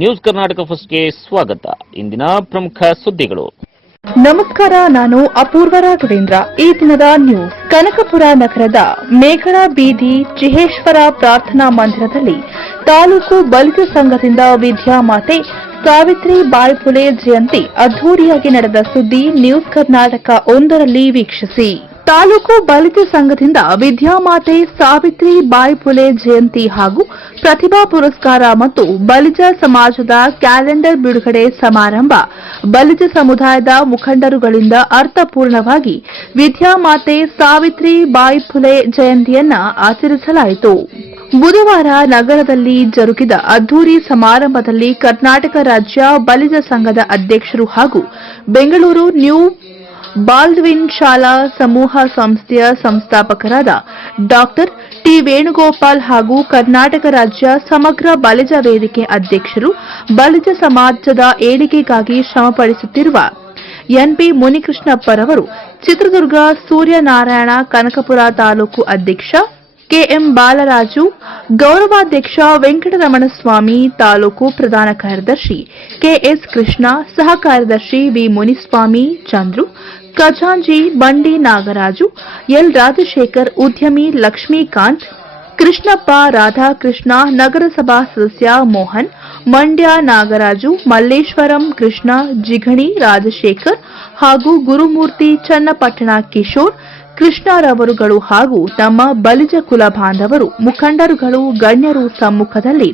News Karnataka ಫಸ್ಟ್ಗೆ ಸ್ವಾಗತ. ಇಂದಿನ ಪ್ರಮುಖ ಸುದ್ದಿಗಳು. ನಮಸ್ಕಾರ, ನಾನು ಅಪೂರ್ವ ರಾಘವೇಂದ್ರ. ಈ ದಿನದ ನ್ಯೂಸ್, ಕನಕಪುರ ನಗರದ ಮೇಘಳ ಬೀದಿ ಚಿಹೇಶ್ವರ ಪ್ರಾರ್ಥನಾ ಮಂದಿರದಲ್ಲಿ ತಾಲೂಕು ಬಲಿತ ಸಂಘದಿಂದ ವಿದ್ಯಾಮಾತೆ ಸಾವಿತ್ರಿ ಬಾಯ್ಪುಲೆ ಜಯಂತಿ ಅದ್ದೂರಿಯಾಗಿ ನಡೆದ ಸುದ್ದಿ ನ್ಯೂಸ್ ಕರ್ನಾಟಕ ಒಂದರಲ್ಲಿ ವೀಕ್ಷಿಸಿ. ತಾಲೂಕು ಬಲಿತ ಸಂಘದಿಂದ ವಿದ್ಯಾಮಾತೆ ಸಾವಿತ್ರಿ ಬಾಯಿ ಫುಲೆ ಜಯಂತಿ ಹಾಗೂ ಪ್ರತಿಭಾ ಪುರಸ್ಕಾರ ಮತ್ತು ಬಲಿಜ ಸಮಾಜದ ಕ್ಯಾಲೆಂಡರ್ ಬಿಡುಗಡೆ ಸಮಾರಂಭ. ಬಲಿಜ ಸಮುದಾಯದ ಮುಖಂಡರುಗಳಿಂದ ಅರ್ಥಪೂರ್ಣವಾಗಿ ವಿದ್ಯಾಮಾತೆ ಸಾವಿತ್ರಿ ಬಾಯಿ ಫುಲೆ ಜಯಂತಿಯನ್ನ ಆಚರಿಸಲಾಯಿತು. ಬುಧವಾರ ನಗರದಲ್ಲಿ ಜರುಗಿದ ಅದ್ದೂರಿ ಸಮಾರಂಭದಲ್ಲಿ ಕರ್ನಾಟಕ ರಾಜ್ಯ ಬಲಿಜ ಸಂಘದ ಅಧ್ಯಕ್ಷರು ಹಾಗೂ ಬೆಂಗಳೂರು ನ್ಯೂ ಬಾಲ್ಡ್ವಿನ್ ಶಾಲಾ ಸಮೂಹ ಸಂಸ್ಥೆಯ ಸಂಸ್ಥಾಪಕರಾದ ಡಾಕ್ಟರ್ ಟಿ ವೇಣುಗೋಪಾಲ್ ಹಾಗೂ ಕರ್ನಾಟಕ ರಾಜ್ಯ ಸಮಗ್ರ ಬಲಿಜ ವೇದಿಕೆ ಅಧ್ಯಕ್ಷರು ಬಲಿಜ ಸಮಾಜದ ಏಳಿಗೆಗಾಗಿ ಶ್ರಮಪಡಿಸುತ್ತಿರುವ ಎನ್ಪಿ ಮುನಿಕೃಷ್ಣಪ್ಪರವರು ಚಿತ್ರದುರ್ಗ ಸೂರ್ಯನಾರಾಯಣ ಕನಕಪುರ ತಾಲೂಕು ಅಧ್ಯಕ್ಷ ಕೆಎಂ ಬಾಲರಾಜು, ಗೌರವಾಧ್ಯಕ್ಷ ವೆಂಕಟರಮಣಸ್ವಾಮಿ ತಾಲೂಕು ಪ್ರಧಾನ ಕಾರ್ಯದರ್ಶಿ ಕೆಎಸ್ ಕೃಷ್ಣ, ಸಹ ಕಾರ್ಯದರ್ಶಿ ವಿ ಮುನಿಸ್ವಾಮಿ ಚಂದ್ರು ಖಜಾಂಜಿ ಬಂಡಿ ನಾಗರಾಜು, ಎಲ್. ರಾಜಶೇಖರ್, ಉದ್ಯಮಿ ಲಕ್ಷ್ಮೀಕಾಂತ್, ಕೃಷ್ಣಪ್ಪ ರಾಧಾಕೃಷ್ಣ, ನಗರಸಭಾ ಸದಸ್ಯ ಮೋಹನ್, ಮಂಡ್ಯ ನಾಗರಾಜು, ಮಲ್ಲೇಶ್ವರಂ ಕೃಷ್ಣ, ಜಿಗಣಿ ರಾಜಶೇಖರ್ ಹಾಗೂ ಗುರುಮೂರ್ತಿ ಚನ್ನಪಟ್ಟಣ ಕಿಶೋರ್ ಕೃಷ್ಣರವರುಗಳು ಹಾಗೂ ತಮ್ಮ ಬಲಿಜ ಕುಲ ಬಾಂಧವರು, ಮುಖಂಡರುಗಳು, ಗಣ್ಯರು ಸಮ್ಮುಖದಲ್ಲಿ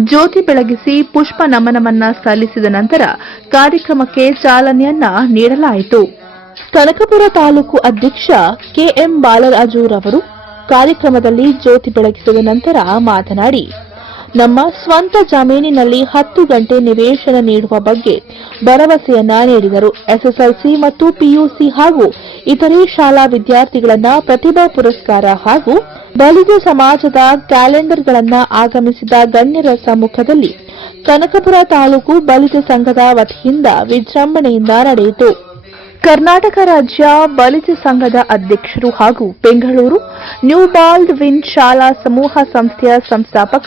ಜ್ಯೋತಿ ಬೆಳಗಿಸಿ ಪುಷ್ಪ ನಮನವನ್ನ ಸಲ್ಲಿಸಿದ ನಂತರ ಕಾರ್ಯಕ್ರಮಕ್ಕೆ ಚಾಲನೆಯನ್ನ ನೀಡಲಾಯಿತು. ಕನಕಪುರ ತಾಲೂಕು ಅಧ್ಯಕ್ಷ ಕೆಎಂ ಬಾಲರಾಜುರವರು ಕಾರ್ಯಕ್ರಮದಲ್ಲಿ ಜ್ಯೋತಿ ಬೆಳಗಿಸಿದ ನಂತರ ಮಾತನಾಡಿ, ನಮ್ಮ ಸ್ವಂತ ಜಮೀನಿನಲ್ಲಿ ಹತ್ತು ಗಂಟೆ ನಿವೇಶನ ನೀಡುವ ಬಗ್ಗೆ ಭರವಸೆಯನ್ನ ನೀಡಿದರು. ಎಸ್ಎಸ್ಎಲ್ಸಿ ಮತ್ತು ಪಿಯುಸಿ ಹಾಗೂ ಇತರೆ ಶಾಲಾ ವಿದ್ಯಾರ್ಥಿಗಳನ್ನ ಪ್ರತಿಭಾ ಪುರಸ್ಕಾರ ಹಾಗೂ ಬಲಿಜ ಸಮಾಜದ ಕ್ಯಾಲೆಂಡರ್ಗಳನ್ನು ಆಗಮಿಸಿದ ಗಣ್ಯರ ಸಮ್ಮುಖದಲ್ಲಿ ಕನಕಪುರ ತಾಲೂಕು ಬಲಿಜ ಸಂಘದ ವತಿಯಿಂದ ವಿಜೃಂಭಣೆಯಿಂದ ನಡೆಯಿತು. ಕರ್ನಾಟಕ ರಾಜ್ಯ ಬಲಿಜ ಸಂಘದ ಅಧ್ಯಕ್ಷರು ಹಾಗೂ ಬೆಂಗಳೂರು ನ್ಯೂ ಬಾಲ್ಡ್ ವಿನ್ ಶಾಲಾ ಸಮೂಹ ಸಂಸ್ಥೆಯ ಸಂಸ್ಥಾಪಕ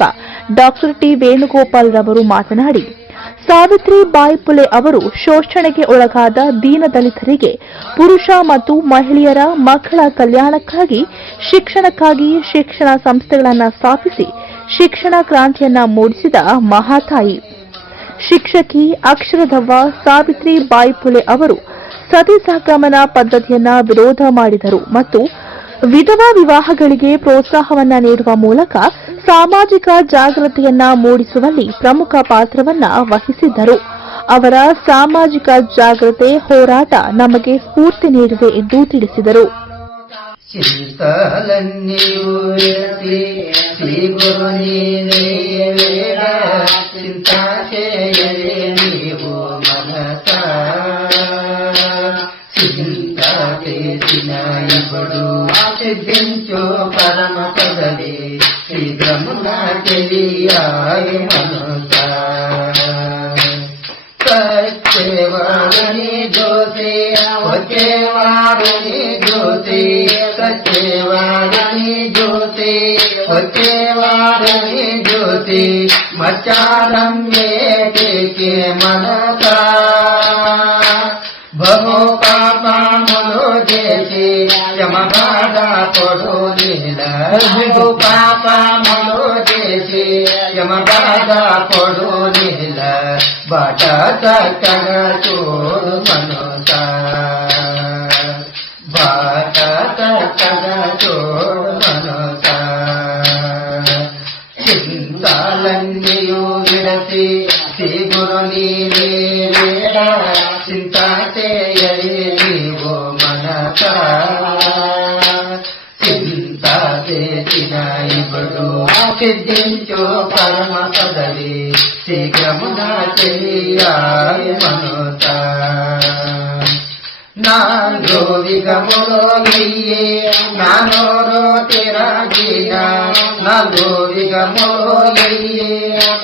ಡಾಕ್ಟರ್ ಟಿ ವೇಣುಗೋಪಾಲ್ ರವರು ಮಾತನಾಡಿ, ಸಾವಿತ್ರಿ ಬಾಯಿಪುಲೆ ಅವರು ಶೋಷಣೆಗೆ ಒಳಗಾದ ದೀನದಲಿತರಿಗೆ ಪುರುಷ ಮತ್ತು ಮಹಿಳೆಯರ ಮಕ್ಕಳ ಕಲ್ಯಾಣಕ್ಕಾಗಿ, ಶಿಕ್ಷಣಕ್ಕಾಗಿ ಶಿಕ್ಷಣ ಸಂಸ್ಥೆಗಳನ್ನು ಸ್ಥಾಪಿಸಿ ಶಿಕ್ಷಣ ಕ್ರಾಂತಿಯನ್ನ ಮೂಡಿಸಿದ ಮಹಾತಾಯಿ. ಶಿಕ್ಷಕಿ ಅಕ್ಷರಧವ್ವ ಸಾವಿತ್ರಿ ಬಾಯಿಪುಲೆ ಅವರು ಸತಿ ಸಹಗಮನ ಪದ್ಧತಿಯನ್ನ ವಿರೋಧ ಮಾಡಿದರು ಮತ್ತು ವಿಧವಾ ವಿವಾಹಗಳಿಗೆ ಪ್ರೋತ್ಸಾಹವನ್ನ ನೀಡುವ ಮೂಲಕ ಸಾಮಾಜಿಕ ಜಾಗೃತಿಯನ್ನ ಮೂಡಿಸುವಲ್ಲಿ ಪ್ರಮುಖ ಪಾತ್ರವನ್ನ ವಹಿಸಿದ್ದರು. ಅವರ ಸಾಮಾಜಿಕ ಜಾಗೃತೆ ಹೋರಾಟ ನಮಗೆ ಸ್ಫೂರ್ತಿ ನೀಡಿದೆ ಎಂದು ತಿಳಿಸಿದರು. ಚಿಂತಲನ್ನೇ ಶ್ರೀ ನೀನೇ చింతాచేసిన ఇప్పుడు పరమ పదవి. శీఘ్రమున తెలియాయి మనుత సత్యవాణి జ్యోతి వచ్చేవాడని జ్యోతి సత్యవాణి జ్యోతి వచ్చేవాడని జ్యోతి. మచారం ఏటికి మనసా. భగోపా యమబాధ పొడు పాపములు చేసి యమబాధ నీల బాట చూడు మనుత బాట చూడు మనుత చింతాలన్నీయు విడసి శ్రీ గురు నీవే సిద్ధించు పరమ పదవి శీఘ్రమున చెయ్యాలి మనుత నాలో విగములో వెయ్యి నానోరో తిరాగిన నాలో విగములో వెయ్యి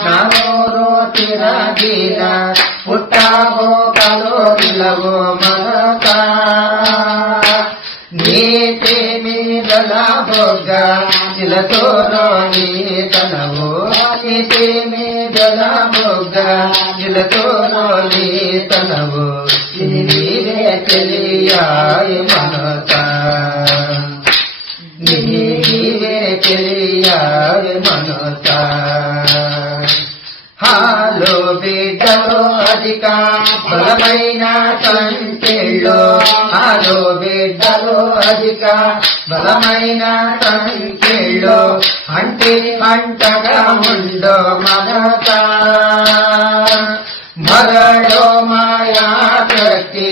నానోరో తిరాగిన పుట్టావో కలో నిలవో మనత నీతే మీద బొగ్గ చిలతోరో నీ తనవు నీతే మీదల బొగ్గ బొగ్గ నిలతోని తనవు నీవే తెలియాయి మనత నీవే తెలియాయి మనత హాలో బిడ్డలో అధిక బలమైన సంఖ్యలో హాలో బిడ్డలో అధిక బలమైన సంఖ్యలో అంటే అంటగా ఉండో మనస. మరడో మాయా ప్రతి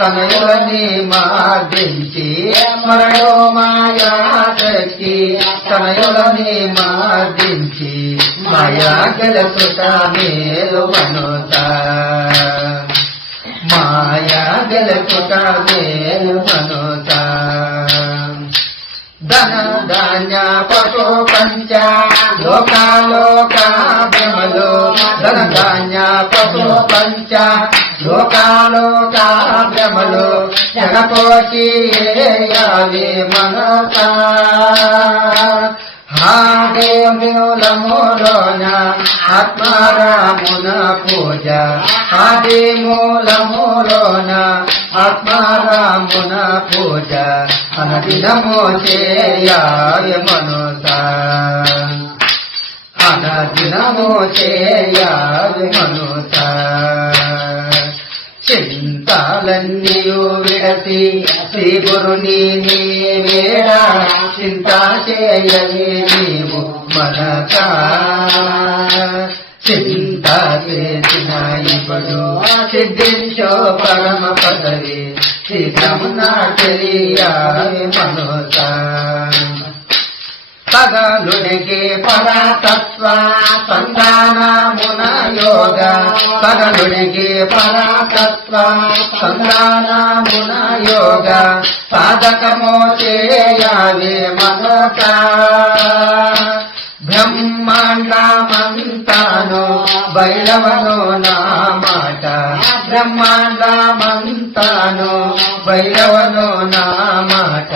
తనయులని మార్దించి మరడో మాయా శక్తి తనయులని మార్దించి మాయా గెలుసుట మేలు మనుత మాయా గెలుసుట మేలు మనుత ధన ధాన్య పశు పంచ లోకాలోక ధన ధాన్య పశు పంచ లోకాలోక భ్రమలు జగపోచి యావి మనస. మూలములోన ఆత్మారామున పూజ. హాడే మూలములోన ఆత్మారామున పూజ. అనదినమో చేయాయ మనుత అనదినమో చేయాయ మనుత చింతలన్నీయు విడసి శ్రీ గురుని నీ చింత చేయని నీవు మనక చింత చేసిన ఇప్పుడు సిద్ధించో పరమ పదవి శీఘ్రమున తెలియాలి మనోత పగలుడికి పరతత్వ సంతానము యోగ పగలుడికి పరతత్వ సంధానమున యోగ సాధకమో చేయాలి మనక బ్రహ్మాండమంతాను బైరవను నా మాట. బ్రహ్మాండమంతాను బైరవను నా మాట.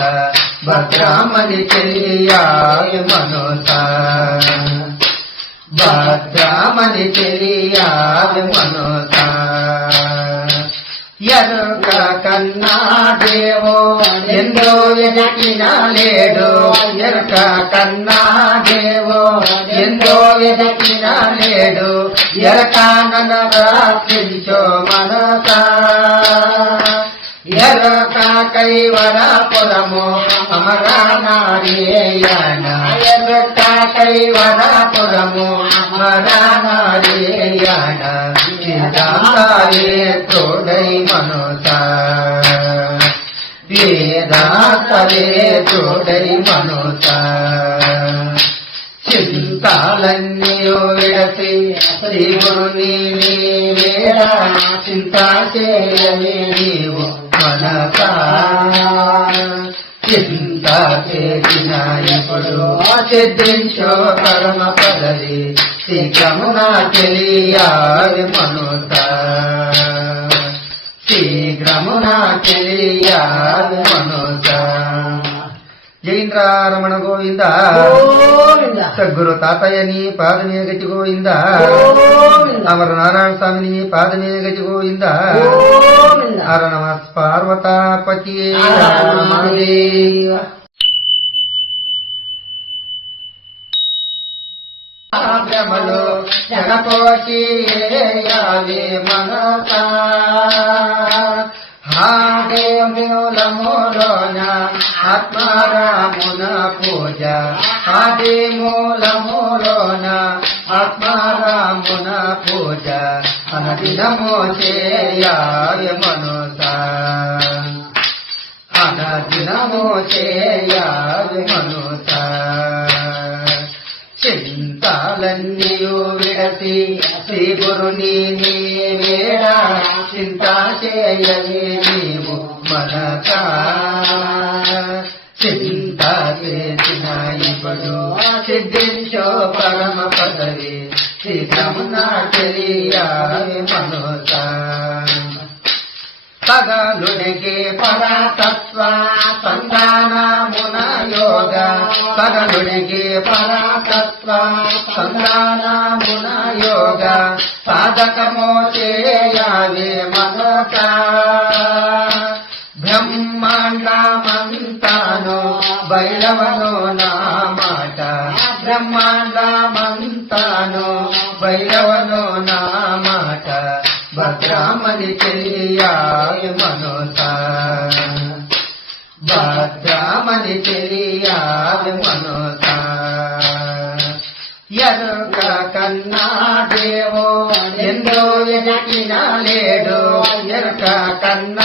భద్రామని చెయ్యాలి మనోత భద్రామని తెలియాలి మనోత. ఎరుక కన్నా దేవో ఎందో ఎదికిన లేడు. ఎరుక కన్నా దేవో ఎందో ఎదికిన లేడు. ఎరక నన్నరాశించో మనస ఎరక కైవరపురము అమరా నారేయణ ఎరక కైవరపురము అమరా తోడై మనోత వేదాంతలే తోడై మనోత చింతాలన్నీయో విడసి శ్రీ గురుని నీ వేడ చింత చేయని నీవు ఇప్పుడు సిద్ధించో పరమ పదవి శీఘ్రమున తెలియాలి మనోత. శీఘ్రమున తెలియాలి మనోత. జైంద్రారమణ గోవింద. సద్గురు తాతయ్య నీ పాదమే గతి గోవింద. అమర నారాయణ స్వామి నీ పాదమే గతి గోవింద. హర నమ పార్వతాపతి. భ్రమలు జగపోచి యావి మనస హాడే మూలములోన ఆత్మారామున పూజ హాడే మూలములోన ఆత్మారామున పూజ అనదినమో చేయాయ మనోస అనదినమో చేయాయ మనోస చింతాలన్నీయు విడసి శ్రీ గురుని నీవేడా చింత చేయని నీవు మనక చింత చేసిన ఇప్పుడు సిద్ధించో పరమ పదవి సిద్ధమునా తెలియాలి మనోత పగలుడికి పరతత్వ సంతానమున యోగ యోగ పర పరాతత్వ సాధకమో చేయాలి మనోక బ్రహ్మాండమంతాను బైరవను నా మాట బ్రహ్మాండమంతాను బైరవను నా మాట భద్రామని చెయ్యాలి మనోత భద్రామని చెయ్యాలి మనోత ఎరుక కన్నా దేవో ఎందో ఎదగిన లేడు ఎరుక కన్నా